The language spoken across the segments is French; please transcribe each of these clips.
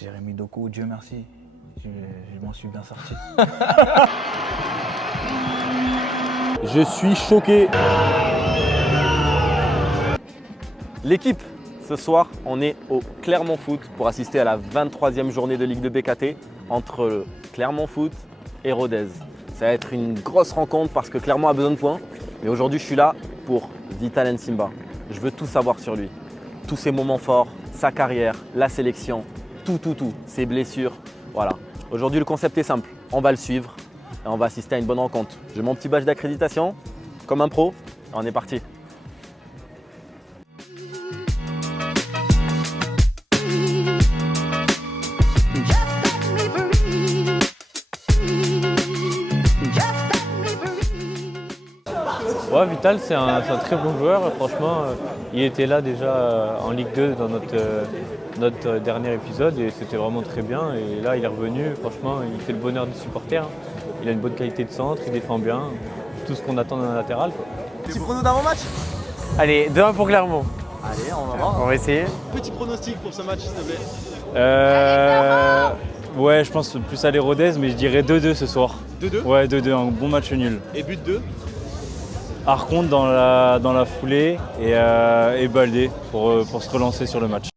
Jérémy Doku, Dieu merci, je m'en suis bien sorti. Je suis choqué. L'équipe, ce soir, on est au Clermont Foot pour assister à la 23e journée de Ligue de BKT entre le Clermont Foot et Rodez. Ça va être une grosse rencontre parce que Clermont a besoin de points. Mais aujourd'hui, je suis là pour Vital Nsimba. Je veux tout savoir sur lui. Tous ses moments forts, sa carrière, la sélection, tout. Ses blessures. Voilà. Aujourd'hui, le concept est simple. On va le suivre et on va assister à une bonne rencontre. J'ai mon petit badge d'accréditation, comme un pro. Et on est parti. Ouais, Vital, c'est un très bon joueur. Franchement, il était là déjà en Ligue 2 dans notre dernier épisode et c'était vraiment très bien. Et là, il est revenu. Franchement, il fait le bonheur des supporters. Il a une bonne qualité de centre, il défend bien. Tout ce qu'on attend d'un latéral, quoi. Petit prono d'avant-match? Allez, 2-1 pour Clermont. Allez, on va voir. On va essayer. Petit pronostic pour ce match, s'il te plaît. Ouais, je pense plus aller Rodez, mais je dirais 2-2 ce soir. 2-2? Ouais, 2-2, un bon match nul. Et but 2? Arconte dans la foulée et Baldé pour se relancer sur le match.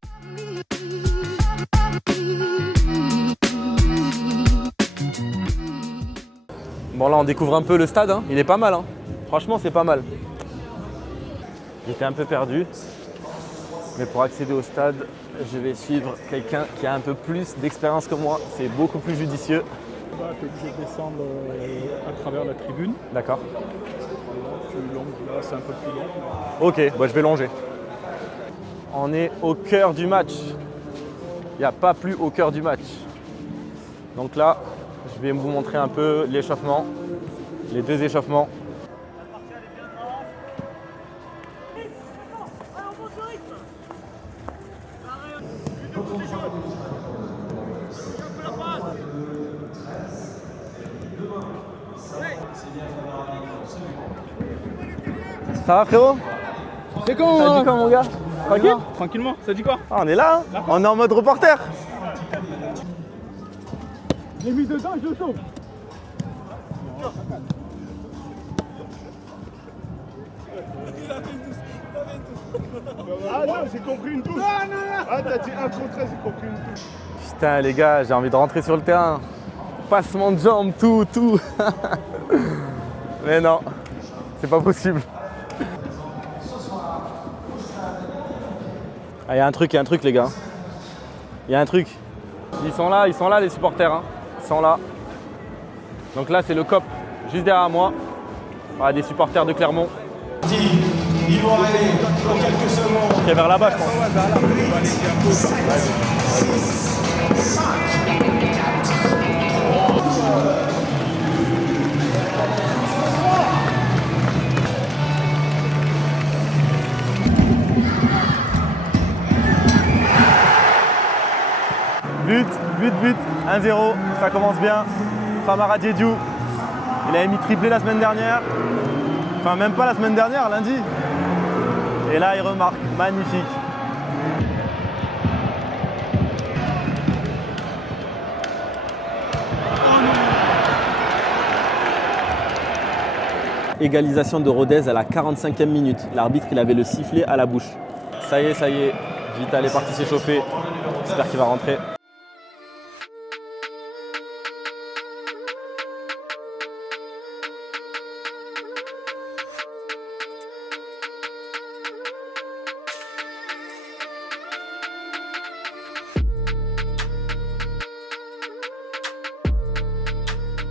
Bon, là, on découvre un peu le stade. Hein. Il est pas mal. Hein. Franchement, c'est pas mal. J'étais un peu perdu. Mais pour accéder au stade, je vais suivre quelqu'un qui a un peu plus d'expérience que moi. C'est beaucoup plus judicieux. Tu es obligé de descendre à travers la tribune. D'accord. Là, c'est un peu plus long. Ok, bah, je vais longer. On est au cœur du match. Il n'y a pas plus au cœur du match. Donc là, je vais vous montrer un peu l'échauffement, les deux échauffements. Ça va frérot? C'est con, Ça dit quoi mon gars? Tranquille? Tranquillement, ça dit quoi? Ah, on est là, hein, on est en mode reporter. J'ai mis dedans, je le sauve. Ah non, j'ai compris une touche. Ah, t'as dit un contre un, j'ai compris une touche. Putain les gars, j'ai envie de rentrer sur le terrain. Passement de jambes, tout. Mais non, c'est pas possible. Ah, y a un truc les gars. Il y a un truc. Ils sont là les supporters. Hein. Ils sont là. Donc là c'est le COP, juste derrière moi. Voilà, des supporters de Clermont. Ils vont aller dans quelques secondes. Je vais vers là-bas je pense. But, 1-0, ça commence bien. Famara Diédiou, il avait mis triplé la semaine dernière. Enfin même pas la semaine dernière, lundi. Et là il remarque, magnifique. Égalisation de Rodez à la 45e minute. L'arbitre il avait le sifflet à la bouche. Ça y est, Vital est parti s'échauffer. J'espère qu'il va rentrer.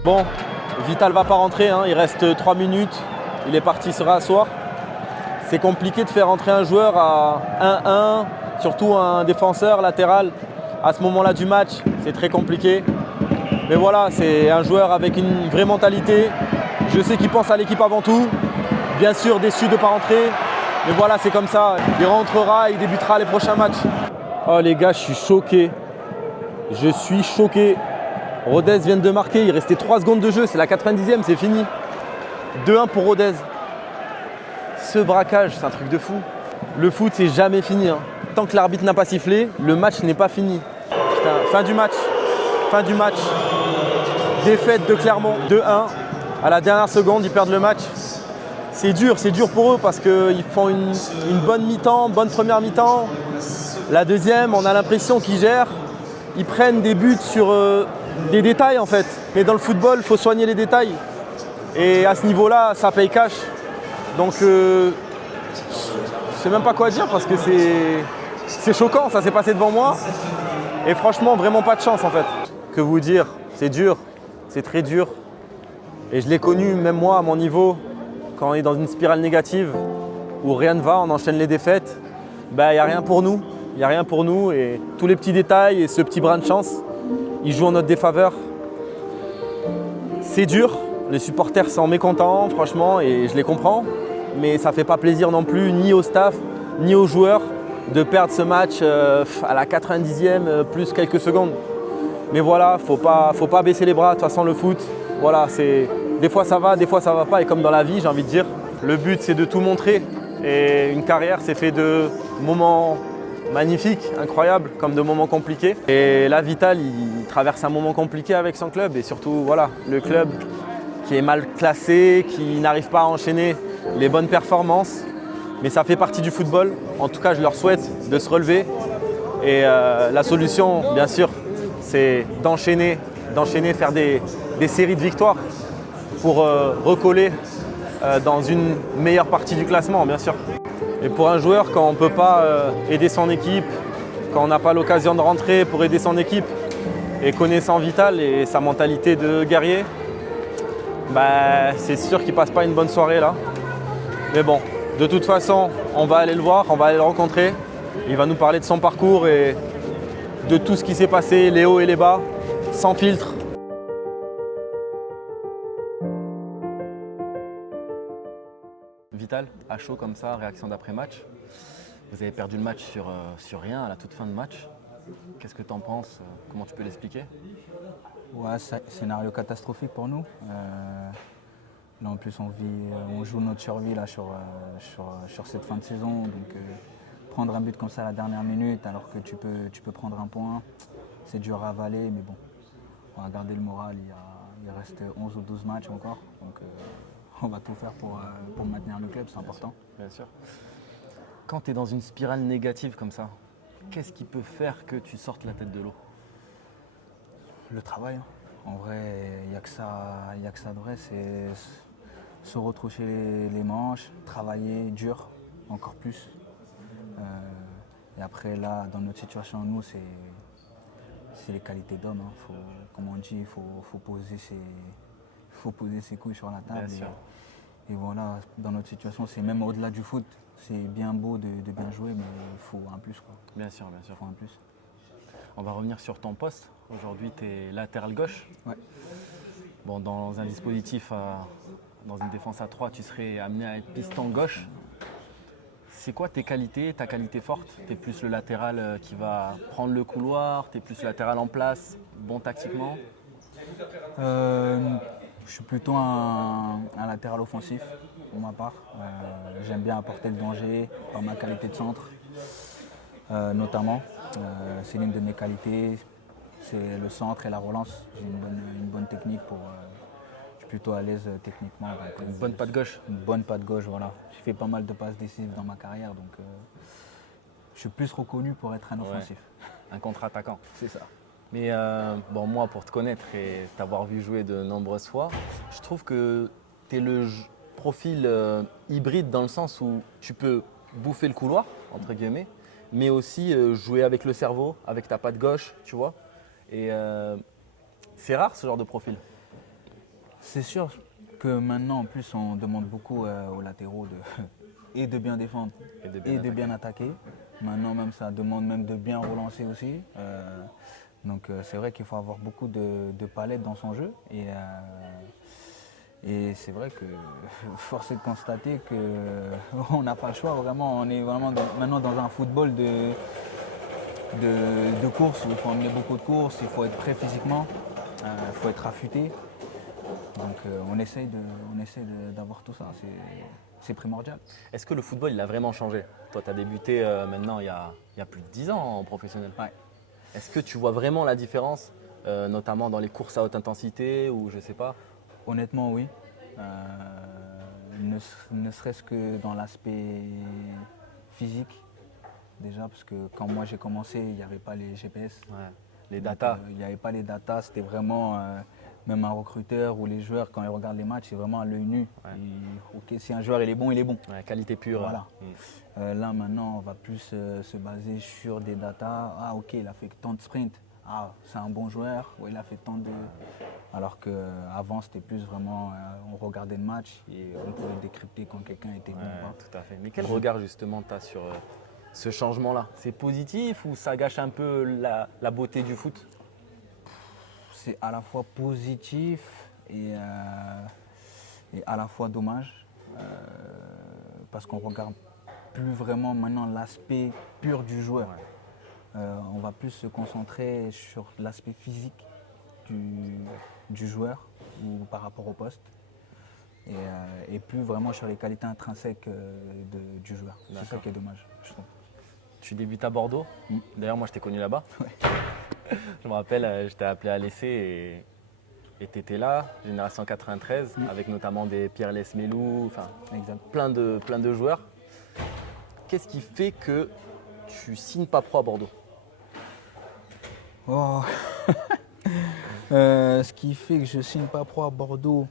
Bon, Vital va pas rentrer, hein. Il reste 3 minutes, il est parti se rasseoir. C'est compliqué de faire rentrer un joueur à 1-1, surtout un défenseur latéral. À ce moment-là du match, c'est très compliqué. Mais voilà, c'est un joueur avec une vraie mentalité. Je sais qu'il pense à l'équipe avant tout. Bien sûr, déçu de ne pas rentrer. Mais voilà, c'est comme ça. Il rentrera, il débutera les prochains matchs. Oh les gars, je suis choqué. Je suis choqué. Rodez vient de marquer, il restait 3 secondes de jeu, c'est la 90e, c'est fini. 2-1 pour Rodez. Ce braquage, c'est un truc de fou. Le foot, c'est jamais fini. Hein. Tant que l'arbitre n'a pas sifflé, le match n'est pas fini. Putain, fin du match. Défaite de Clermont, 2-1. À la dernière seconde, ils perdent le match. C'est dur pour eux parce qu'ils font une bonne mi-temps, bonne première mi-temps. La deuxième, on a l'impression qu'ils gèrent. Ils prennent des buts sur des détails en fait. Mais dans le football, il faut soigner les détails. Et à ce niveau-là, ça paye cash. Donc, je sais même pas quoi dire parce que c'est choquant, ça s'est passé devant moi. Et franchement, vraiment pas de chance en fait. Que vous dire, c'est dur, c'est très dur. Et je l'ai connu, même moi, à mon niveau, quand on est dans une spirale négative où rien ne va, on enchaîne les défaites, il n'y a rien pour nous. Il n'y a rien pour nous et tous les petits détails et ce petit brin de chance, ils jouent en notre défaveur. C'est dur, les supporters sont mécontents, franchement, et je les comprends. Mais ça ne fait pas plaisir non plus, ni au staff, ni aux joueurs, de perdre ce match à la 90e, plus quelques secondes. Mais voilà, faut pas baisser les bras, de toute façon le foot, voilà, des fois ça va, des fois ça va pas. Et comme dans la vie, j'ai envie de dire, le but c'est de tout montrer. Et une carrière, c'est fait de moments magnifiques, incroyables, comme de moments compliqués. Et là, Vital, il traverse un moment compliqué avec son club. Et surtout, voilà, le club qui est mal classé, qui n'arrive pas à enchaîner les bonnes performances. Mais ça fait partie du football. En tout cas, je leur souhaite de se relever. Et la solution, bien sûr, c'est d'enchaîner, faire des séries de victoires pour recoller dans une meilleure partie du classement, bien sûr. Et pour un joueur, quand on ne peut pas aider son équipe, quand on n'a pas l'occasion de rentrer pour aider son équipe, et connaissant Vital et sa mentalité de guerrier, c'est sûr qu'il ne passe pas une bonne soirée là. Mais bon, de toute façon, on va aller le voir, on va aller le rencontrer. Il va nous parler de son parcours et de tout ce qui s'est passé, les hauts et les bas, sans filtre. Vital, à chaud comme ça, réaction d'après-match. Vous avez perdu le match sur rien à la toute fin de match. Qu'est-ce que tu en penses? Comment tu peux l'expliquer? Ouais, scénario catastrophique pour nous. Là en plus on joue notre survie là, sur cette fin de saison. Donc prendre un but comme ça à la dernière minute alors que tu peux prendre un point, c'est dur à avaler, mais bon, on va garder le moral, il reste 11 ou 12 matchs encore. Donc on va tout faire pour maintenir le club, c'est important. Bien sûr. Quand tu es dans une spirale négative comme ça, qu'est-ce qui peut faire que tu sortes la tête de l'eau? Le travail. En vrai, il n'y a que ça de vrai, c'est se retroucher les manches, travailler dur, encore plus. Et après là, dans notre situation, nous, c'est les qualités d'homme. Hein. Comme on dit, il faut poser ses couilles sur la table. Et voilà, dans notre situation, c'est même au-delà du foot. C'est bien beau de bien jouer, mais il faut un plus, quoi. Bien sûr, bien sûr. Il faut un plus. On va revenir sur ton poste. Aujourd'hui, tu es latéral gauche. Ouais. Bon, dans un dispositif, dans une défense à 3, tu serais amené à être piston gauche. C'est quoi tes qualités, ta qualité forte? Tu es plus le latéral qui va prendre le couloir, tu es plus le latéral en place, bon tactiquement? Je suis plutôt un latéral offensif pour ma part. J'aime bien apporter le danger par ma qualité de centre, notamment. C'est l'une de mes qualités, c'est le centre et la relance. J'ai une bonne technique je suis plutôt à l'aise techniquement. Une bonne patte gauche? Une bonne patte gauche, voilà. J'ai fait pas mal de passes décisives dans ma carrière, donc je suis plus reconnu pour être un offensif. Ouais, un contre-attaquant. C'est ça. Mais bon, moi, pour te connaître et t'avoir vu jouer de nombreuses fois, je trouve que tu es le profil hybride dans le sens où tu peux bouffer le couloir, entre guillemets, mais aussi jouer avec le cerveau, avec ta patte gauche, tu vois. Et c'est rare ce genre de profil. C'est sûr que maintenant, en plus, on demande beaucoup aux latéraux de bien défendre et de bien attaquer. Maintenant, même ça demande même de bien relancer aussi. Donc c'est vrai qu'il faut avoir beaucoup de palettes dans son jeu. Et c'est vrai que force est de constater qu'on n'a pas le choix. Vraiment, on est vraiment maintenant dans un football de course où il faut emmener beaucoup de courses, il faut être prêt physiquement, il faut être affûté. Donc on essaye d'avoir tout ça, c'est primordial. Est-ce que le football il a vraiment changé? Toi tu as débuté maintenant il y a plus de 10 ans en professionnel. Ouais. Est-ce que tu vois vraiment la différence, notamment dans les courses à haute intensité ou je sais pas? Honnêtement, oui. Ne serait-ce que dans l'aspect physique, déjà, parce que quand moi j'ai commencé, il n'y avait pas les GPS. Ouais. Les Donc, datas. il n'y avait pas les datas, c'était vraiment, même un recruteur ou les joueurs, quand ils regardent les matchs, c'est vraiment à l'œil nu. Ouais. Ok, si un joueur il est bon, il est bon. Ouais, qualité pure. Voilà. Mm. Là maintenant, on va plus se baser sur des datas. Ah ok, il a fait tant de sprints. Ah, c'est un bon joueur. Ouais, il a fait tant de... Alors qu'avant, c'était plus vraiment, on regardait le match et on pouvait décrypter quand quelqu'un était bon ou Ouais, pas. tout à fait. Mais quel regard justement tu as sur ce changement-là? C'est positif ou ça gâche un peu la beauté du foot? C'est à la fois positif et à la fois dommage. Parce qu'on regarde plus vraiment maintenant l'aspect pur du joueur. On va plus se concentrer sur l'aspect physique du joueur ou par rapport au poste et plus vraiment sur les qualités intrinsèques du joueur. C'est ça D'accord. qui est dommage, je trouve. Tu débutes à Bordeaux. Mm. D'ailleurs, moi, je t'ai connu là-bas. Je me rappelle, je t'ai appelé à l'essai et tu étais là, génération 93, avec notamment des Pierre Lesmelou, enfin Exact. plein de joueurs. Qu'est-ce qui fait que tu signes pas pro à Bordeaux? Oh. Ce qui fait que je signe pas pro à Bordeaux,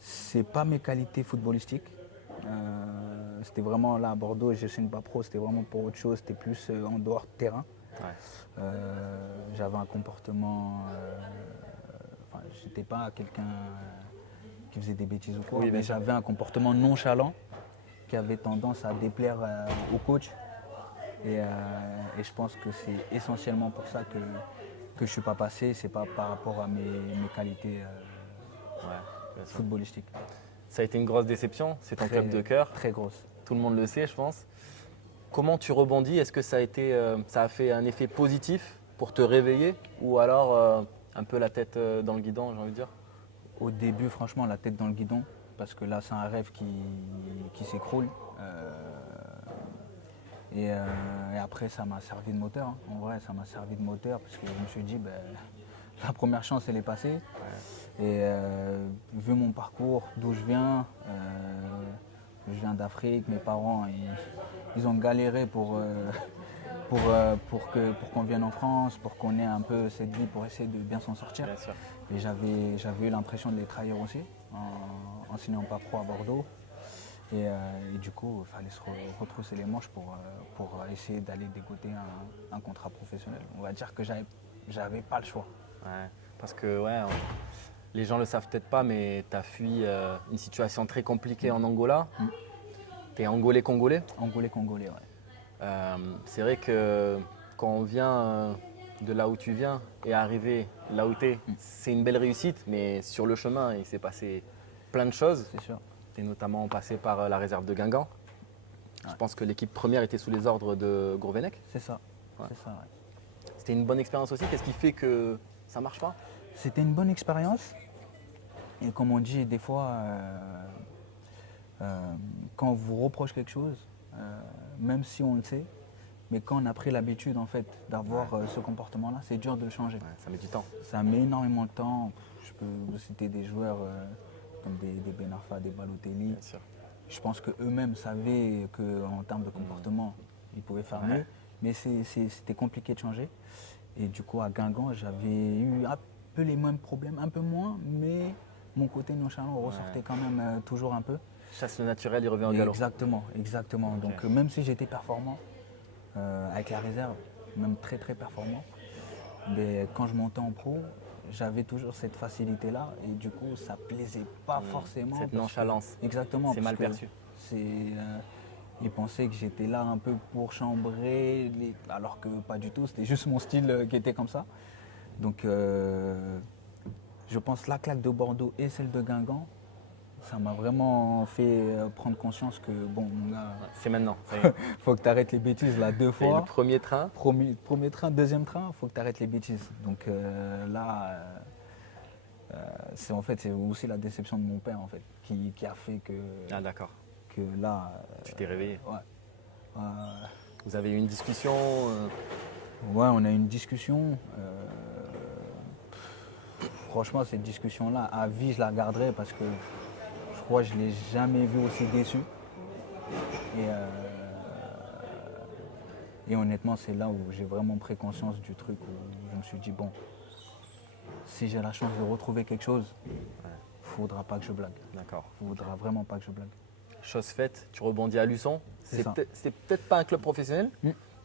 c'est pas mes qualités footballistiques. C'était vraiment là à Bordeaux, je signe pas pro, c'était vraiment pour autre chose, c'était plus en dehors de terrain. Ouais. J'avais un comportement, enfin, j'étais pas quelqu'un qui faisait des bêtises ou quoi, Oui, bien mais sûr. j'avais un comportement nonchalant qui avait tendance à déplaire au coach. Et je pense que c'est essentiellement pour ça que je ne suis pas passé, c'est pas par rapport à mes qualités Ouais, bien sûr. footballistiques. Ça a été une grosse déception, c'est ton Très- club de cœur, Très grosse. tout le monde le sait, je pense. Comment tu rebondis? Est-ce que ça a fait un effet positif pour te réveiller ou alors un peu la tête dans le guidon, j'ai envie de dire? Au début, franchement, la tête dans le guidon, parce que là, c'est un rêve qui s'écroule. Et après, ça m'a servi de moteur. Hein. En vrai, ça m'a servi de moteur parce que je me suis dit, ben, la première chance, elle est passée. Et vu mon parcours, d'où je viens d'Afrique, mes parents, ils ont galéré pour qu'on vienne en France, pour qu'on ait un peu cette vie, pour essayer de bien s'en sortir. Bien sûr. Et j'avais eu l'impression de les trahir aussi, en signant pas pro à Bordeaux. Et du coup, il fallait se retrousser les manches pour essayer d'aller dégoter un contrat professionnel. On va dire que j'avais pas le choix. Ouais, parce que les gens le savent peut-être pas, mais tu as fui une situation très compliquée en Angola. Tu es angolais-congolais. Angolais, ouais. C'est vrai que quand on vient de là où tu viens et arriver là où tu es, c'est une belle réussite, mais sur le chemin, il s'est passé plein de choses. C'est sûr. Tu es notamment passé par la réserve de Guingamp. Je pense que l'équipe première était sous les ordres de Gourvenec. C'est ça. Ouais. C'est ça, ouais. C'était une bonne expérience aussi. Qu'est-ce qui fait que ça marche pas? C'était une bonne expérience. Et comme on dit, des fois, quand on vous reproche quelque chose, même si on le sait, mais quand on a pris l'habitude en fait d'avoir ce comportement-là, c'est dur de le changer. Ouais, ça met du temps. Ça met énormément de temps. Je peux vous citer des joueurs comme des Ben Arfa, des Balotelli. Bien sûr. Je pense qu'eux-mêmes savaient qu'en termes de comportement, ils pouvaient faire Ouais. mieux. Mais c'était compliqué de changer. Et du coup, à Guingamp, j'avais eu un peu les mêmes problèmes, un peu moins, mais mon côté nonchalant ressortait quand même toujours un peu. Chasse le naturel, il revient au Et galop. exactement, exactement. Donc même si j'étais performant avec la réserve, même très très performant, mais quand je montais en pro, j'avais toujours cette facilité-là et du coup ça plaisait pas forcément. Cette parce que- nonchalance. Exactement. C'est parce mal que perçu. ils pensaient que j'étais là un peu pour chambrer, alors que pas du tout, c'était juste mon style qui était comme ça. Donc je pense la claque de Bordeaux et celle de Guingamp, ça m'a vraiment fait prendre conscience que bon mon gars, C'est maintenant. Ça y est. faut que tu arrêtes les bêtises là 2 Et le fois. premier train, Premier train, deuxième train, faut que tu arrêtes les bêtises. Donc là, c'est aussi la déception de mon père en fait, qui a fait ah d'accord, que là, tu t'es réveillé. ouais. Vous avez eu une discussion Ouais, on a eu une discussion. Franchement, cette discussion-là, à vie, je la garderai parce que je crois que je ne l'ai jamais vu aussi déçu. Et honnêtement, c'est là où j'ai vraiment pris conscience du truc, où je me suis dit, bon, si j'ai la chance de retrouver quelque chose, il ne faudra pas que je blague. D'accord. Il ne faudra vraiment pas que je blague. Chose faite, tu rebondis à Luçon. C'est ça. C'est peut-être pas un club professionnel,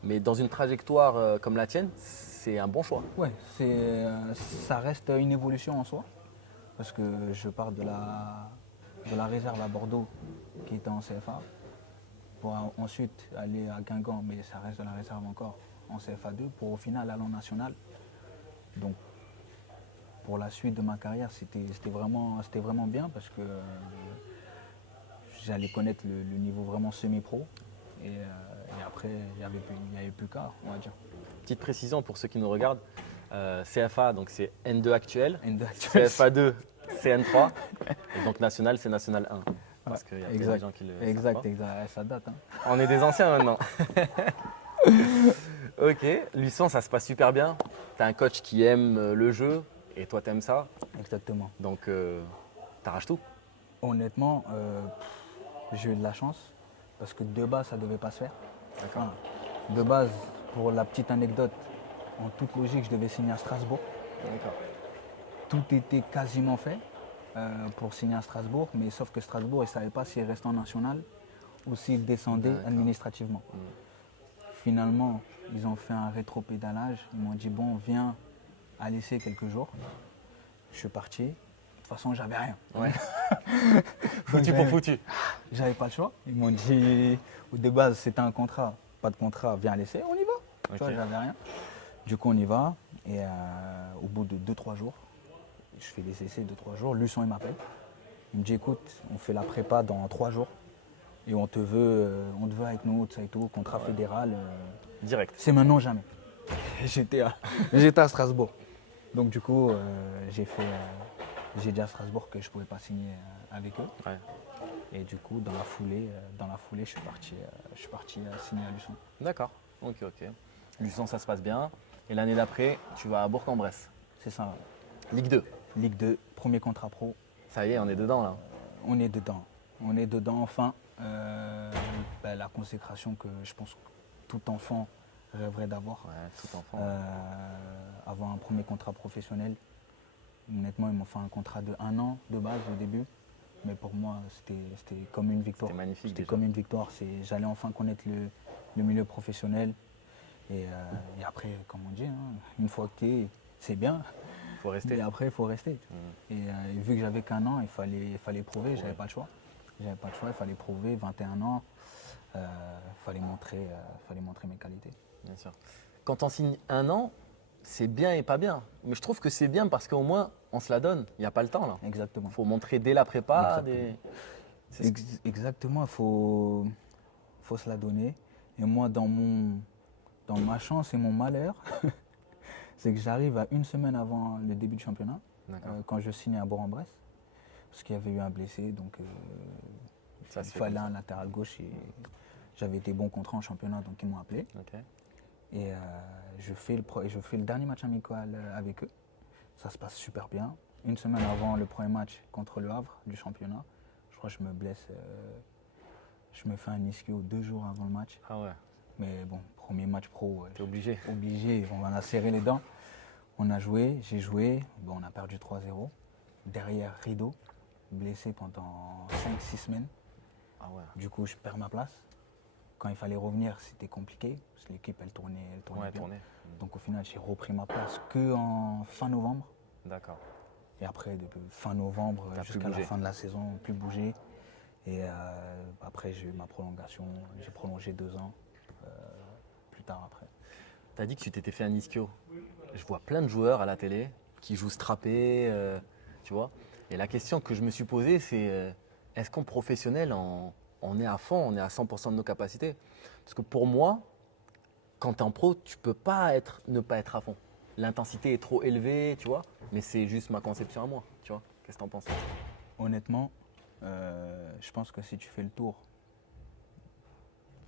mais dans une trajectoire comme la tienne, c'est un bon choix. Ouais, ça reste une évolution en soi, parce que je pars de la réserve à Bordeaux, qui était en CFA, pour ensuite aller à Guingamp, mais ça reste de la réserve encore en CFA2, pour au final aller en national. Donc, pour la suite de ma carrière, c'était vraiment bien, parce que j'allais connaître le niveau vraiment semi-pro, et après, il n'y avait plus qu'à, on va dire. Petite précision pour ceux qui nous regardent, CFA, donc c'est N2 actuel, N2 actuel. CFA2, c'est N3, et donc national, c'est national 1. Parce qu'il y a plein de Exact, gens qui le exact, savent exact, ça date. Hein. pas. On est des anciens maintenant. Ok, Luçon, ça se passe super bien. Tu as un coach qui aime le jeu, et toi, tu aimes ça, Exactement. donc t'arraches tout. Honnêtement, j'ai eu de la chance parce que de base, ça ne devait pas se faire. D'accord. De base, pour la petite anecdote, en toute logique, je devais signer à Strasbourg. D'accord. Tout était quasiment fait pour signer à Strasbourg, mais sauf que Strasbourg, ils ne savaient pas s'ils restaient en national ou s'ils descendaient D'accord. administrativement. Finalement, ils ont fait un rétropédalage. Ils m'ont dit, bon, viens à l'essai quelques jours. Je suis parti. De toute façon, j'avais rien. Ouais. Foutu pour foutu. J'avais pas le choix. Ils m'ont dit, de base, c'était un contrat. Pas de contrat, viens à l'essai, on y va. Tu vois, j'avais rien. Du coup, on y va. Et au bout de 2-3 jours, je fais des essais 2-3 jours. Luçon, il m'appelle. Il me dit, écoute, on fait la prépa dans 3 jours. Et on te veut avec nous, tout ça et tout, contrat fédéral. Direct. C'est maintenant ou jamais. J'étais à Strasbourg. Donc du coup, j'ai dit à Strasbourg que je ne pouvais pas signer avec eux. Ouais. Et du coup, dans la foulée, je suis parti signer à Luçon. D'accord. Ok. Luçon, ça se passe bien. Et l'année d'après, tu vas à Bourg-en-Bresse. C'est ça. Ligue 2. Ligue 2, premier contrat pro. Ça y est, on est dedans là. On est dedans. On est dedans enfin. La consécration que je pense que tout enfant rêverait d'avoir. Ouais, tout enfant. Avoir un premier contrat professionnel. Honnêtement, ils m'ont fait un contrat de 1 an de base au début. Mais pour moi, c'était comme une victoire. C'était magnifique. C'était déjà. comme une victoire. J'allais enfin connaître le milieu professionnel. Et après, comme on dit, hein, une fois que tu es, c'est bien. Il faut rester. Et après, il faut rester. Et vu que j'avais qu'1 an, il fallait prouver. J'avais pas le choix. J'avais pas le choix. Il fallait prouver. 21 ans, il fallait montrer mes qualités. Bien sûr. Quand on signe 1 an, c'est bien et pas bien. Mais je trouve que c'est bien parce qu'au moins, on se la donne. Il n'y a pas le temps là. Exactement. Il faut montrer dès la prépa. Exactement. Il faut se la donner. Et moi, dans ma chance et mon malheur, c'est que j'arrive à 1 semaine avant le début du championnat, quand je signe à Bourg-en-Bresse, parce qu'il y avait eu un blessé, donc il fallait un latéral gauche et j'avais été bon contrat en championnat, donc ils m'ont appelé. Ok. Et je fais le dernier match amical avec eux. Ça se passe super bien. 1 semaine avant le premier match contre le Havre du championnat, je crois que je me blesse. Je me fais un ischio 2 jours avant le match. Ah ouais. Mais bon, premier match pro. T'es obligé. Obligé, on a serré les dents. On a joué, j'ai joué. Bon, on a perdu 3-0. Derrière, rideau, blessé pendant 5-6 semaines. Ah ouais. Du coup, je perds ma place. Quand il fallait revenir, c'était compliqué, parce que l'équipe, elle tournait bien. Donc au final, j'ai repris ma place qu'en fin novembre. D'accord. Et après, depuis fin novembre jusqu'à la fin de la saison, plus bougé. Et après, j'ai eu ma prolongation. J'ai prolongé 2 ans plus tard après. Tu as dit que tu t'étais fait un ischio. Je vois plein de joueurs à la télé qui jouent strappé, tu vois. Et la question que je me suis posée, c'est est-ce qu'en professionnel, on est à fond, on est à 100% de nos capacités? Parce que pour moi, quand tu es en pro, tu ne peux pas ne pas être à fond. L'intensité est trop élevée, tu vois. Mais c'est juste ma conception à moi, tu vois. Qu'est-ce que tu en penses? Honnêtement, je pense que si tu fais le tour,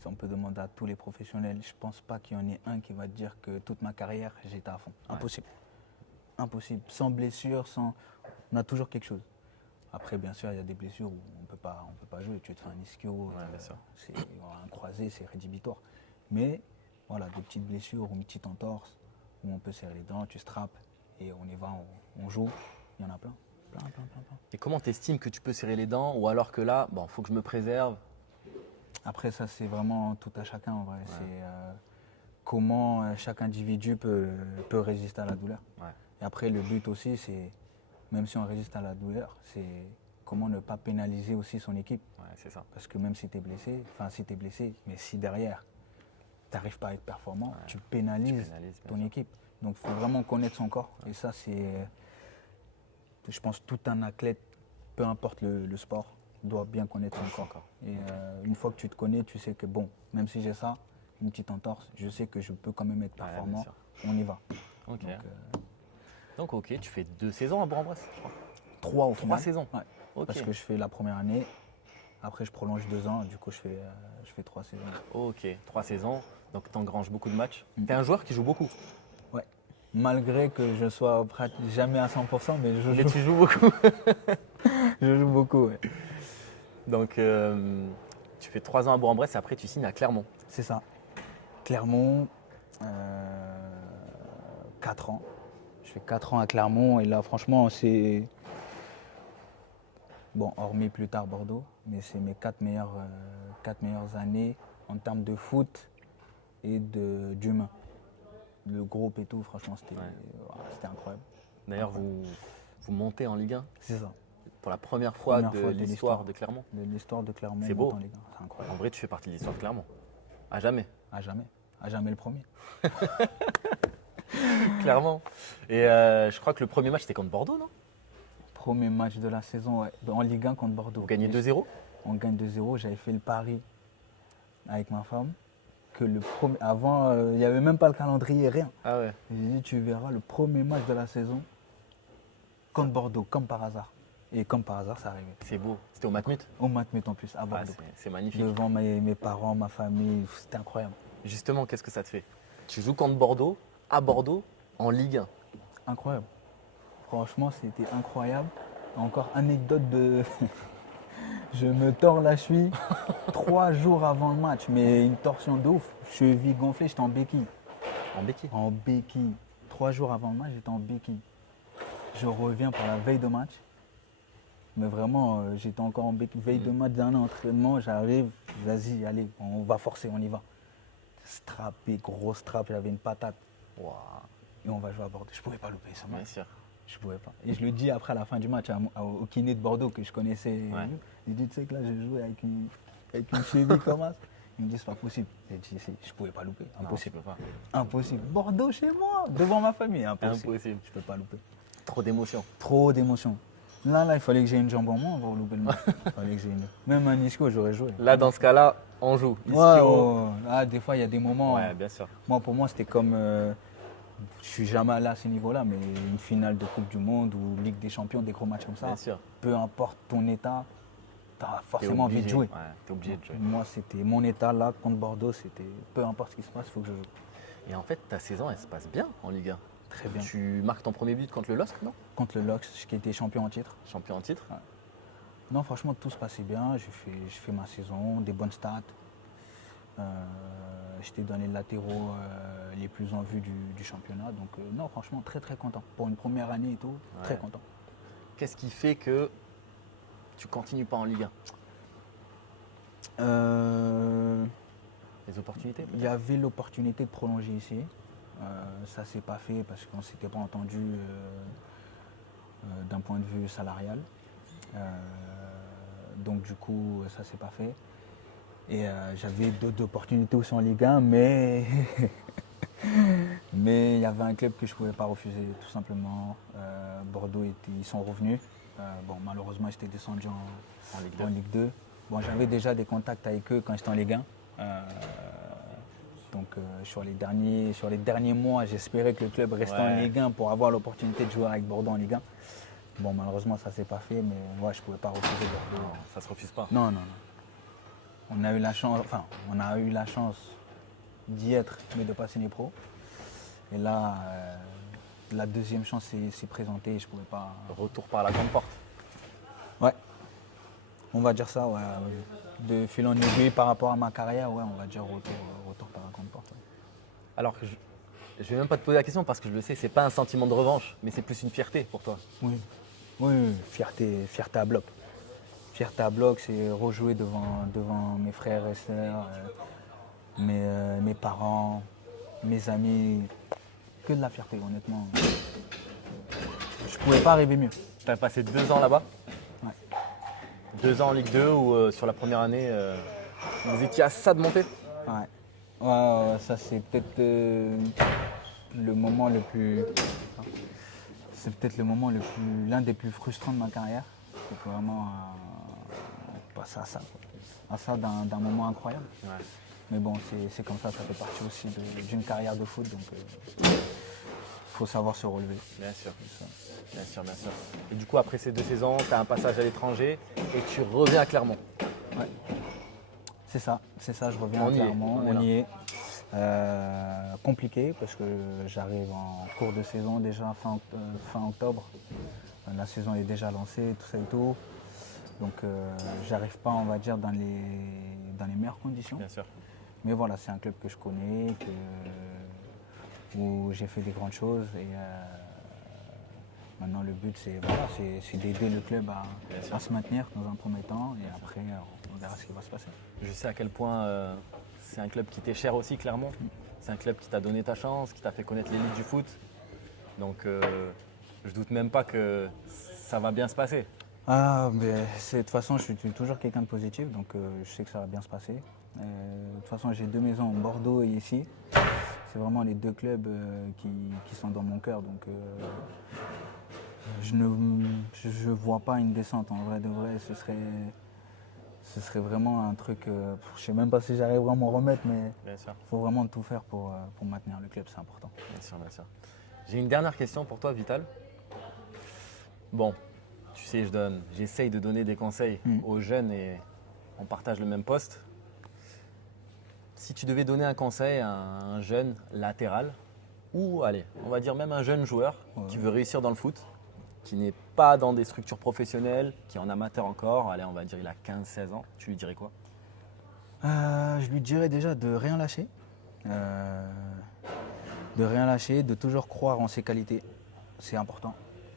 on peut demander à tous les professionnels. Je ne pense pas qu'il y en ait un qui va te dire que toute ma carrière, j'étais à fond. Impossible. Impossible. Sans blessure, on a toujours quelque chose. Après, bien sûr, il y a des blessures où on ne peut pas jouer. Tu te fais un ischio, bien sûr. un croisé, c'est rédhibitoire. Mais voilà, des petites blessures ou une petite entorse où on peut serrer les dents, tu strappes et on y va, on joue. Il y en a plein. Plein. Et comment tu estimes que tu peux serrer les dents ou alors que là, bon, faut que je me préserve? Après, ça, c'est vraiment tout à chacun en vrai. C'est comment chaque individu peut résister à la douleur. Ouais. Et après, le but aussi, c'est, même si on résiste à la douleur, c'est comment ne pas pénaliser aussi son équipe. Ouais, c'est ça. Parce que même si tu es blessé, mais si derrière, tu n'arrives pas à être performant, tu pénalises ton équipe. Donc, il faut vraiment connaître son corps. Et ça, c'est, je pense, tout un athlète, peu importe le sport, doit bien connaître son corps. Et une fois que tu te connais, tu sais que bon, même si j'ai ça, une petite entorse, je sais que je peux quand même être performant. On y va. Ok. Donc, ok, tu fais 2 saisons à Bourg-en-Bresse, je crois. 3 au final. 3 saisons. Ouais. Ok. Parce que je fais la première année, après je prolonge 2 ans, du coup je fais 3 saisons. Ok, 3 saisons. Donc, tu engranges beaucoup de matchs. Tu es un joueur qui joue beaucoup. Ouais. Malgré que je sois jamais à 100%, mais je joue. Tu joues beaucoup. Je joue beaucoup, ouais. Donc, tu fais 3 ans à Bourg-en-Bresse et après, tu signes à Clermont. C'est ça. Clermont, 4 ans. Je fais 4 ans à Clermont et là, franchement, c'est. Bon, hormis plus tard Bordeaux, mais c'est mes 4 meilleures années en termes de foot et d'humain. Le groupe et tout, franchement, c'était incroyable. D'ailleurs, vous montez en Ligue 1 C'est ça. pour la première fois de l'histoire de Clermont. De l'histoire de Clermont. C'est beau. en Ligue 1, c'est En incroyable. vrai, tu fais partie de l'histoire de Clermont. À jamais. À jamais. À jamais le premier. Clairement. Et je crois que le premier match, c'était contre Bordeaux, non? Premier match de la saison ouais, en Ligue 1 contre Bordeaux. Vous gagnez 2-0? On gagne 2-0. J'avais fait le pari avec ma femme que le premier. Avant, il n'y avait même pas le calendrier, rien. Ah ouais. J'ai dit, tu verras le premier match de la saison contre Bordeaux, comme par hasard. Et comme par hasard, ça arrivait. C'est beau. C'était au Matmut? Au Matmut en plus, à Ah, Bordeaux. c'est magnifique. Devant mes parents, ma famille, c'était incroyable. Justement, qu'est-ce que ça te fait? Tu joues contre Bordeaux, à Bordeaux, en Ligue 1. Incroyable. Franchement, c'était incroyable. Encore anecdote de. Je me tords la cheville 3 jours avant le match, mais une torsion de ouf. Cheville gonflée, j'étais en béquille. En béquille? En béquille. 3 jours avant le match, j'étais en béquille. Je reviens pour la veille de match. Mais vraiment, j'étais encore en béquille. Veille de match d'un entraînement, j'arrive, vas-y, allez, on va forcer, on y va. Strappé, gros strap, j'avais une patate. Waouh. Et on va jouer à Bordeaux. Je ne pouvais pas louper ce match. Bien sûr. Je pouvais pas. Et je le dis après à la fin du match au kiné de Bordeaux que je connaissais. Ouais. Je dis, tu sais que là, j'ai joué avec une cheville comme ça. Il me dit, c'est pas possible. J'ai dit, si, je pouvais pas louper. Impossible. Non, tu peux Impossible. Bordeaux chez moi, devant ma famille. pas. Impossible. Impossible. Je peux pas louper. Trop d'émotions. Trop d'émotions. Là, il fallait que j'ai une jambe en moins pour louper le match. Fallait que j'ai une. Même un isco, j'aurais joué. Là, dans ce cas-là, on joue. Ouais, Ischio. Ah, des fois, il y a des moments. Ouais, bien sûr. Moi, pour moi, c'était comme. Je suis jamais allé à ce niveau-là, mais une finale de Coupe du Monde ou Ligue des Champions, des gros matchs comme ça. Bien sûr. Peu importe ton état, tu as T'es forcément envie de obligé. jouer. Ouais, t'es obligé de jouer. Moi, c'était mon état là contre Bordeaux, c'était peu importe ce qui se passe, il faut que je joue. Et en fait, ta saison, elle se passe bien en Ligue 1. Très bien. Tu marques ton premier but contre le LOSC, non? Contre le Lox, qui était champion en titre. Champion en titre. Non, franchement, tout se passait bien. J'ai fait ma saison, des bonnes stats. J'étais dans les latéraux les plus en vue du championnat. Donc, non, franchement, très très content. Pour une première année et tout, très content. Qu'est-ce qui fait que tu continues pas en Ligue 1? Les opportunités? Il y avait l'opportunité de prolonger ici. Ça ne s'est pas fait parce qu'on ne s'était pas entendu d'un point de vue salarial. Donc du coup, ça ne s'est pas fait. Et j'avais d'autres opportunités aussi en Ligue 1, mais mais il y avait un club que je ne pouvais pas refuser, tout simplement. Bordeaux, ils sont revenus. Bon, malheureusement, ils étaient descendus en Ligue 2. Bon, j'avais déjà des contacts avec eux quand j'étais en Ligue 1. Donc sur les derniers mois, j'espérais que le club restait en Ligue 1 pour avoir l'opportunité de jouer avec Bordeaux en Ligue 1. Bon, malheureusement, ça ne s'est pas fait, mais ouais, je ne pouvais pas refuser Bordeaux. Non, ça se refuse pas. Non. on a eu la chance d'y être, mais de pas signer pro. Et là, la deuxième chance s'est présentée et je pouvais pas. Retour par la grande porte. Ouais. On va dire ça, ouais. De fil en aiguille par rapport à ma carrière, ouais, on va dire retour par la grande porte. Ouais. Alors que je vais même pas te poser la question parce que je le sais, c'est pas un sentiment de revanche, mais c'est plus une fierté pour toi. Oui, oui, fierté à bloc. Fierté à bloc, c'est rejouer devant mes frères et sœurs, mes parents, mes amis. Que de la fierté, honnêtement. Je pouvais pas rêver mieux. Tu as passé 2 ans là-bas. Ouais. 2 ans en Ligue 2 où sur la première année, vous étiez à ça de monter. Ouais, ça c'est peut-être le moment le plus. C'est peut-être l'un des plus frustrants de ma carrière. C'est vraiment passer à ça. À ça d'un moment incroyable. Ouais. Mais bon, c'est comme ça fait partie aussi d'une carrière de foot. Donc faut savoir se relever. Bien sûr. Bien sûr, bien sûr. Et du coup, après ces 2 saisons, tu as un passage à l'étranger et tu reviens à Clermont. Ouais. C'est ça, je reviens On à y est, Clermont, on est on y est. Compliqué parce que j'arrive en cours de saison déjà fin octobre. La saison est déjà lancée, tout ça et tout. Donc j'arrive pas, on va dire, dans les meilleures conditions. Bien sûr. Mais voilà, c'est un club que je connais, où j'ai fait des grandes choses. Et maintenant, le but, c'est d'aider le club à se maintenir dans un premier temps. Et après, on verra ce qui va se passer. Je sais à quel point c'est un club qui t'est cher aussi, Clermont. C'est un club qui t'a donné ta chance, qui t'a fait connaître l'élite du foot. Donc je doute même pas que ça va bien se passer. Ah, mais de toute façon, je suis toujours quelqu'un de positif, donc je sais que ça va bien se passer. De toute façon, j'ai 2 maisons, Bordeaux et ici. C'est vraiment les 2 clubs qui sont dans mon cœur, donc je ne vois pas une descente. En vrai de vrai, ce serait vraiment un truc. Je ne sais même pas si j'arriverai à m'en remettre, mais Bien sûr. il faut vraiment tout faire pour maintenir le club, c'est important. Bien sûr, bien sûr. J'ai une dernière question pour toi, Vital. Bon, tu sais, j'essaye de donner des conseils aux jeunes et on partage le même poste. Si tu devais donner un conseil à un jeune latéral, ou allez, on va dire même un jeune joueur qui veut réussir dans le foot, qui n'est pas dans des structures professionnelles, qui est en amateur encore, allez, on va dire il a 15-16 ans, tu lui dirais quoi? Je lui dirais déjà de rien lâcher. De toujours croire en ses qualités. C'est important.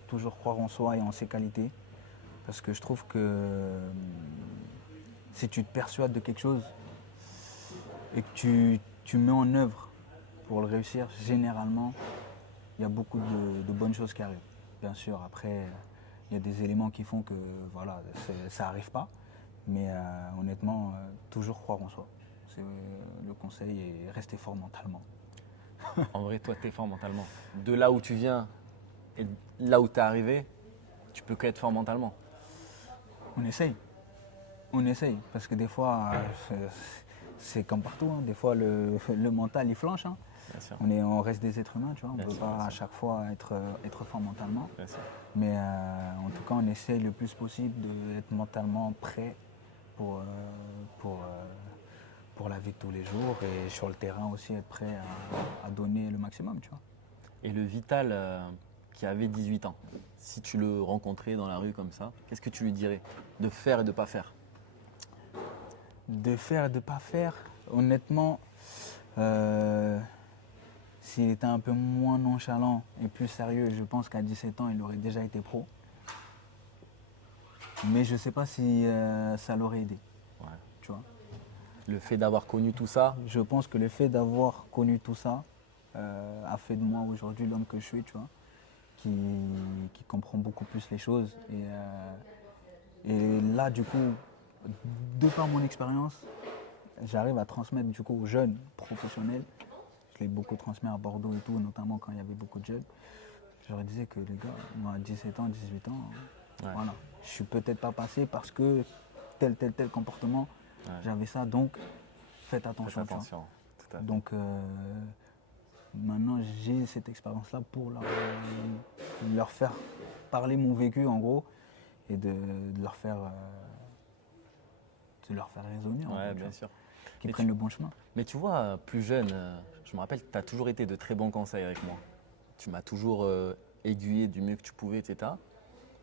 Toujours croire en soi et en ses qualités. Parce que je trouve que si tu te persuades de quelque chose et que tu mets en œuvre pour le réussir, généralement, il y a beaucoup de bonnes choses qui arrivent. Bien sûr, après, il y a des éléments qui font que voilà, ça n'arrive pas. Mais honnêtement, toujours croire en soi. C'est le conseil et rester fort mentalement. En vrai, toi, tu es fort mentalement. De là où tu viens et là où tu es arrivé, tu peux qu'être fort mentalement. On essaye. Parce que des fois, c'est comme partout. Hein. Des fois, le mental, il flanche. Hein. Bien sûr. On reste des êtres humains, tu vois. On ne peut sûr, pas bien à sûr. chaque fois être fort mentalement. Bien sûr. Mais en tout cas, on essaye le plus possible d'être mentalement prêt pour la vie de tous les jours et sur le terrain aussi être prêt à donner le maximum, tu vois. Et le Vital qui avait 18 ans, si tu le rencontrais dans la rue comme ça, qu'est-ce que tu lui dirais de faire et de ne pas faire? De faire et de ne pas faire, honnêtement, s'il était un peu moins nonchalant et plus sérieux, je pense qu'à 17 ans, il aurait déjà été pro. Mais je ne sais pas si ça l'aurait aidé, Ouais. tu vois. Le fait d'avoir connu tout ça, Je pense que le fait d'avoir connu tout ça a fait de moi aujourd'hui l'homme que je suis, tu vois, qui comprend beaucoup plus les choses. Et là, du coup, de par mon expérience, j'arrive à transmettre du coup aux jeunes professionnels. Je l'ai beaucoup transmis à Bordeaux et tout, notamment quand il y avait beaucoup de jeunes. Je leur disais que les gars, moi à 17 ans, 18 ans, voilà, je suis peut-être pas passé parce que tel comportement, j'avais ça, donc faites attention. faites tu vois. attention. Tout à fait. Donc maintenant j'ai cette expérience-là pour leur faire parler mon vécu en gros et de leur faire de leur faire raisonner, en Ouais, fait, tu bien vois, sûr. qu'ils Et prennent le bon chemin. Mais tu vois, plus jeune, je me rappelle, tu as toujours été de très bons conseils avec moi. Tu m'as toujours aiguillé du mieux que tu pouvais, etc.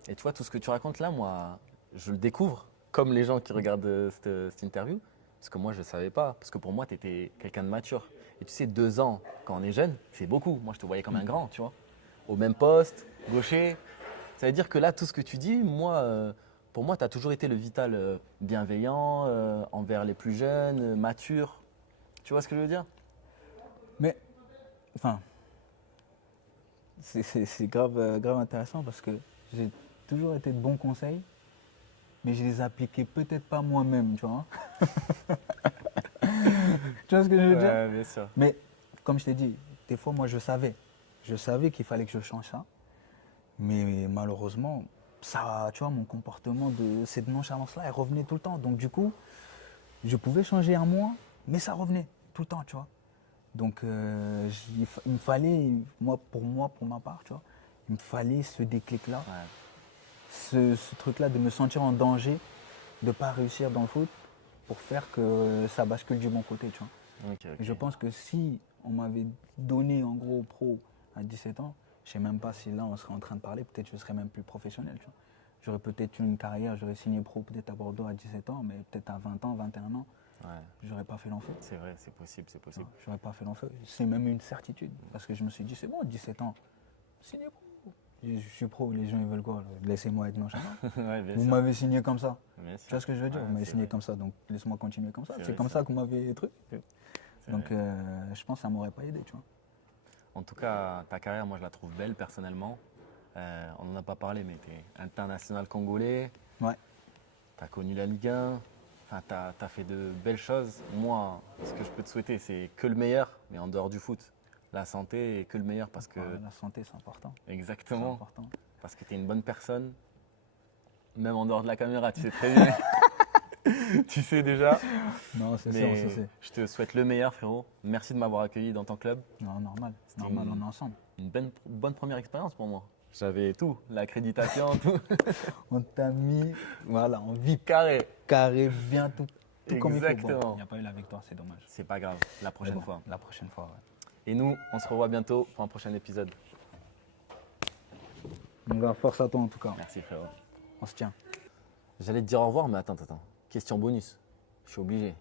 Et tu vois, tout ce que tu racontes là, moi, je le découvre, comme les gens qui regardent cette interview, parce que moi, je ne savais pas. Parce que pour moi, tu étais quelqu'un de mature. Et tu sais, 2 ans, quand on est jeune, c'est beaucoup. Moi, je te voyais comme un grand, tu vois. Au même poste, gaucher. Ça veut dire que là, tout ce que tu dis, moi, pour moi, tu as toujours été le Vital bienveillant, envers les plus jeunes, mature. Tu vois ce que je veux dire? Mais, enfin, c'est grave, grave intéressant parce que j'ai toujours été de bons conseils, mais je les appliquais peut-être pas moi-même, tu vois. Tu vois ce que je veux dire? Ouais, bien sûr. Mais comme je t'ai dit, des fois, moi, je savais. Je savais qu'il fallait que je change ça. Mais malheureusement, ça, tu vois, mon comportement de cette nonchalance-là, elle revenait tout le temps. Donc du coup, je pouvais changer un mois, mais ça revenait tout le temps, tu vois. Donc il me fallait, pour ma part, tu vois, il me fallait ce déclic-là, Ouais. ce truc-là de me sentir en danger, de ne pas réussir dans le foot pour faire que ça bascule du bon côté, tu vois. Ok, ok. Et je pense que si on m'avait donné en gros pro à 17 ans, je ne sais même pas si là on serait en train de parler, peut-être je serais même plus professionnel, tu vois. J'aurais peut-être eu une carrière, j'aurais signé pro peut-être à Bordeaux à 17 ans, mais peut-être à 20 ans, 21 ans, Ouais, j'aurais pas fait l'enfeu. c'est vrai, c'est possible, c'est possible. J'aurais pas fait l'enfeu. C'est même une certitude. Parce que je me suis dit, c'est bon, 17 ans, signez pro. Je suis pro, les gens ils veulent quoi? Laissez-moi être nonchalant. Ouais, bien Vous sûr. m'avez signé comme ça. Bien Tu sûr. vois ce que je veux dire? Ouais, Vous m'avez c'est signé vrai. comme ça, donc laisse-moi continuer comme ça. C'est C'est vrai, comme ça. ça que vous m'avez truc. C'est Donc vrai. je pense que ça m'aurait pas aidé, tu vois. En tout cas, ta carrière, moi, je la trouve belle personnellement. On n'en a pas parlé, mais tu es international congolais. Ouais. Tu as connu la Ligue 1. Enfin, tu as fait de belles choses. Moi, ce que je peux te souhaiter, c'est que le meilleur, mais en dehors du foot. La santé et que le meilleur parce que. Ouais, la santé, c'est important. C'est Exactement. important. Parce que tu es une bonne personne. Même en dehors de la caméra, tu sais très bien. Tu sais déjà. Non, c'est ça, Mais on se sait. je te souhaite le meilleur, frérot. Merci de m'avoir accueilli dans ton club. Non, normal. C'était Normal, une- on est ensemble. Une bonne première expérience pour moi. J'avais tout, l'accréditation, tout. On t'a mis, voilà, en vie Carré. carré, bien tout comme il faut. Exactement. Bon, il n'y a pas eu la victoire, c'est dommage. C'est pas grave, la prochaine Mais bon, fois. La prochaine fois, ouais. Et nous, on se revoit bientôt pour un prochain épisode. Mon gars, force à toi en tout cas. Merci, frérot. On se tient. J'allais te dire au revoir, mais attends. Question bonus. Je suis obligé.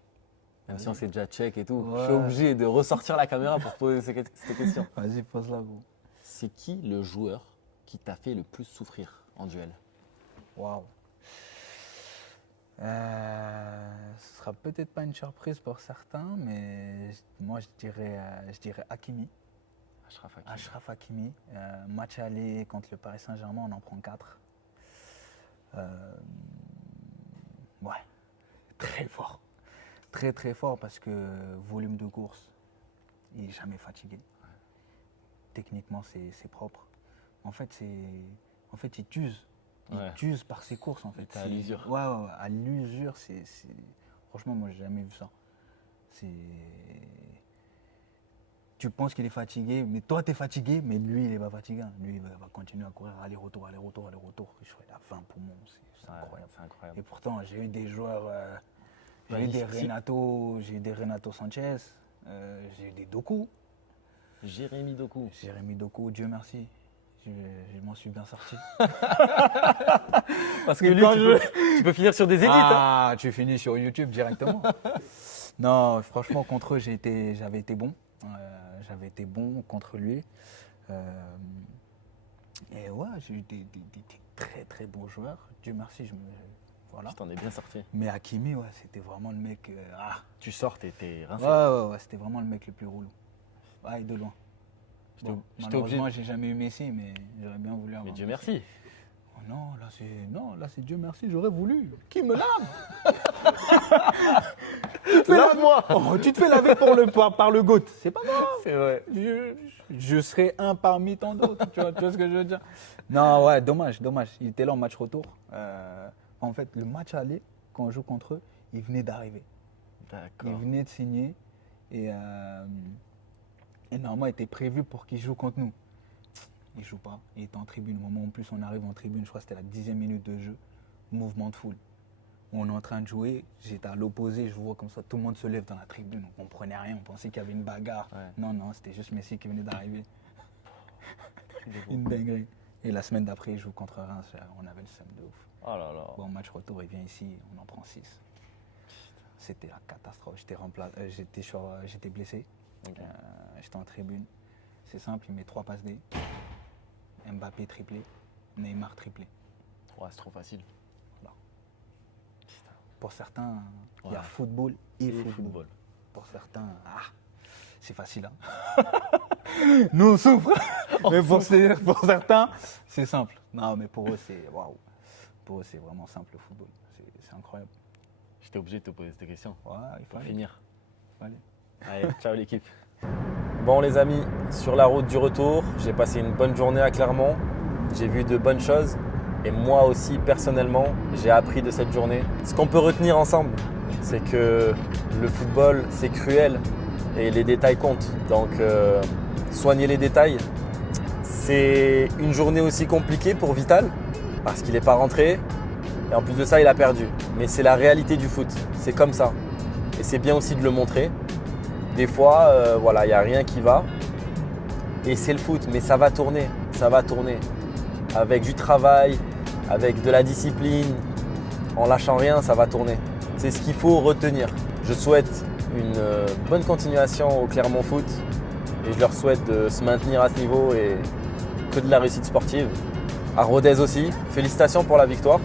Même si on s'est déjà check et tout, je suis Ouais. obligé de ressortir la caméra pour poser cette question. Vas-y, pose-la, gros. C'est qui le joueur qui t'a fait le plus souffrir en duel? Waouh. Ce sera peut-être pas une surprise pour certains, mais moi je dirais Hakimi. Achraf Hakimi. Achraf Hakimi. Match aller contre le Paris Saint-Germain, on en prend 4. Ouais, très fort. Très très fort parce que volume de course, il n'est jamais fatigué. Techniquement, c'est propre. En fait, il t'use. Il Ouais. t'use par ses courses, en fait. C'est à l'usure. Ouais, à l'usure, franchement, moi, j'ai jamais vu ça. Tu penses qu'il est fatigué, mais toi, tu es fatigué, mais lui, il n'est pas fatigué. Lui, il va continuer à courir aller-retour, aller-retour, aller-retour. Il a 20 poumons, c'est Ouais, incroyable. c'est incroyable. Et pourtant, j'ai eu des joueurs, j'ai Bah, eu des ici- Renato Sanchez, j'ai eu des Doku. Jérémy Doku. Jérémy Doku, Dieu merci, je m'en suis bien sorti. Parce que Et lui, quand tu peux finir sur des élites. hein. Ah, tu finis sur YouTube directement. Non, franchement, contre eux, j'avais été bon. J'avais été bon contre lui. Et ouais, j'ai eu des très très bons joueurs. Dieu merci, voilà. Je t'en ai bien sorti. Mais Hakimi, ouais, c'était vraiment le mec. Tu sors, t'es rincé. Ouais, c'était vraiment le mec le plus relou. Ouais, de loin. J'étais Bon, j'étais obligé. malheureusement, j'ai jamais eu Messi, mais j'aurais bien voulu avoir. Mais Dieu Messi. merci. Oh non, là c'est Dieu merci, j'aurais voulu. Qui me lave? Lave-moi. Oh, tu te fais laver par le GOAT. C'est pas grave. C'est vrai. Je serai un parmi tant d'autres. Tu vois ce que je veux dire? Non, ouais, dommage. Il était là en match retour. En fait, le match aller, quand on joue contre eux, il venait d'arriver. Il D'accord. venait de signer et normalement, il était prévu pour qu'il joue contre nous. Il ne joue pas. Il était en tribune. Au moment où en plus on arrive en tribune, je crois que c'était la 10e minute de jeu. Mouvement de foule. On est en train de jouer, j'étais à l'opposé, je vois comme ça, tout le monde se lève dans la tribune, on ne comprenait rien, on pensait qu'il y avait une bagarre. Ouais. Non, c'était juste Messi qui venait d'arriver. Une dinguerie. Et la semaine d'après, il joue contre Reims, on avait le seum de ouf. Oh là là. Bon, match retour, il vient ici, on en prend 6. C'était la catastrophe, j'étais blessé, Ok. j'étais en tribune. C'est simple, il met 3 passes D, Mbappé triplé, Neymar triplé. Ouais, c'est trop facile. Pour certains, il y a Ouais. football et Et football. football. Pour certains, c'est facile. Hein. Nous, on souffre. Mais pour certains, c'est simple. Non, mais pour eux, c'est waouh. Pour eux, c'est vraiment simple le football. C'est incroyable. J'étais obligé de te poser cette question. Ouais, il faut Pour aller. finir. Allez. Allez, ciao l'équipe. Bon les amis, sur la route du retour, j'ai passé une bonne journée à Clermont. J'ai vu de bonnes choses. Et moi aussi, personnellement, j'ai appris de cette journée. Ce qu'on peut retenir ensemble, c'est que le football, c'est cruel et les détails comptent. Donc, soignez les détails. C'est une journée aussi compliquée pour Vital parce qu'il n'est pas rentré. Et en plus de ça, il a perdu. Mais c'est la réalité du foot. C'est comme ça. Et c'est bien aussi de le montrer. Des fois, voilà, il n'y a rien qui va. Et c'est le foot, mais ça va tourner. Ça va tourner. Avec du travail, avec de la discipline, en lâchant rien, ça va tourner. C'est ce qu'il faut retenir. Je souhaite une bonne continuation au Clermont Foot et je leur souhaite de se maintenir à ce niveau et que de la réussite sportive. À Rodez aussi, félicitations pour la victoire.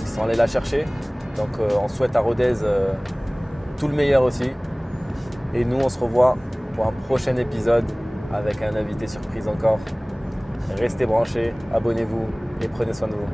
Ils sont allés la chercher. Donc on souhaite à Rodez tout le meilleur aussi. Et nous, on se revoit pour un prochain épisode avec un invité surprise encore. Restez branchés, abonnez-vous et prenez soin de vous.